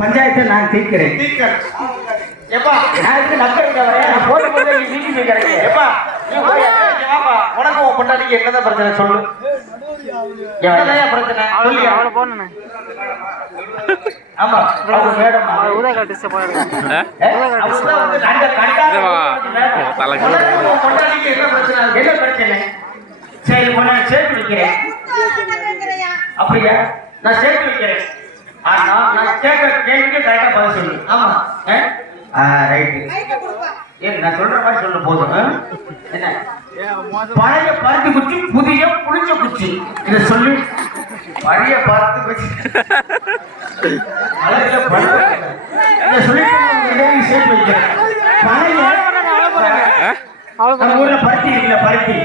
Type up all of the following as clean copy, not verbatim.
பஞ்சாயத்தை நான் தீர்க்கிறேன். எப்பா நான் இதுக்கு நக்கறிக்க வரேன். நான் போட்டு போட்டு நீ நீக்கி வைக்கிறேன். எப்பா நீ போய் வாப்பா. உனக்கு உன் பொண்டாட்டிக்கு என்னதான் பிரச்சனை சொல்லு. என்னதான் பிரச்சனை சொல்லி அவளை போனே. ஆமா அவங்க மேடம் உதய கட்டிச்ச போறாங்க. அவங்க வந்து நண்ட கண்டா பொண்டாட்டிக்கு என்ன பிரச்சனை? என்ன பிரச்சனை? சரி நான் சேர்த்து வைக்கிறேன். அப்படியா? நான் சேர்த்து வைக்கிறேன். ஆனா நான் கேட்கிற கேள்விக்கு கரெக்டா பதில் சொல்லு. ஆமா ரைட்டு. ஏன் நான் சொல்ற மாதிரி சொல்ல போதும். என்ன பழைய பருத்தி குச்சி புதிய புளிச்ச குச்சி இதை சொல்லி. பழைய பருத்தி குச்சி இதை சொல்லி சேர்த்து வைக்கிறேன். பழைய நம்ம ஊர்ல பருத்தி இருக்குல்ல, பருத்தி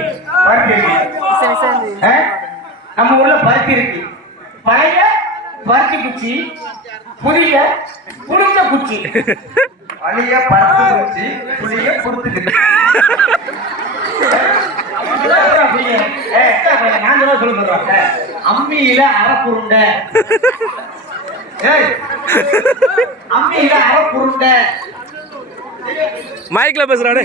பருத்தி இருக்கு. நம்ம ஊர்ல பருத்தி இருக்கு. பழைய பருத்தி குச்சி புதிய புளிச்ச குச்சி. பழைய பருத்தி குச்சி புதிய குடுத்துக்கு. நான் சொல்ல அம்மியில அரைப்புருண்டை. அம்மியில அரைப்புருண்டை. மைக்ல பேசுறானே.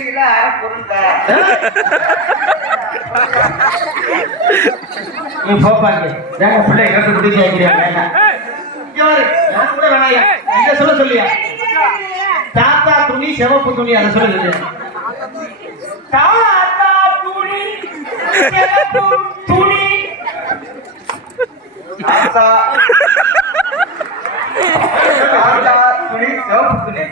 நீ போப்பாங்க எங்க பிள்ளை கட்டு குடிக்க வைக்கிறீங்க. சொல்ல சொல்லியா தாத்தா துணி சிவப்பு துணி அதை சொல்லுது. தாத்தா துணி சிவப்பு துணி. தாத்தா துணி சிவப்பு துணி.